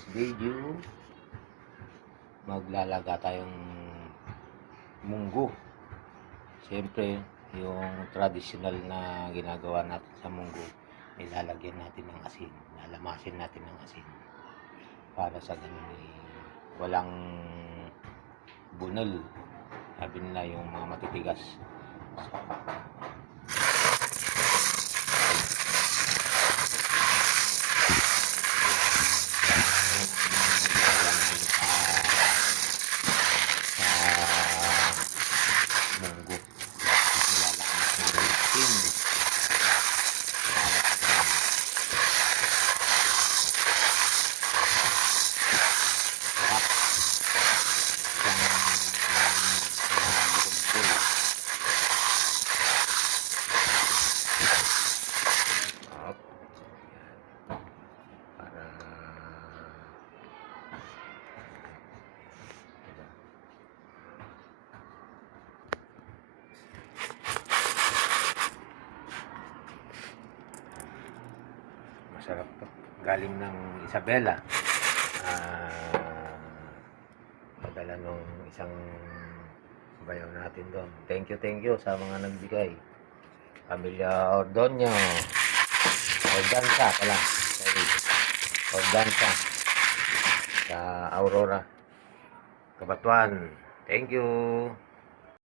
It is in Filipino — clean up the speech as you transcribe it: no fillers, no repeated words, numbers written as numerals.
next video, maglalaga tayong munggo. Siyempre, yung traditional na ginagawa natin sa munggo, ilalagyan natin ng asin. Lalamasin natin ng asin. Para sa ganun, walang bunal. Sabi nila yung mga matitigas. So, munggo. Nilalamas na rin asin. Masarap to. Galing ng Isabela. Padala nung isang bayaw natin doon. Thank you sa mga nagbigay. Pamilya Ordonio. Ordanza pala. Sorry. Ordanza. Sa Aurora. Kabatuan. Thank you.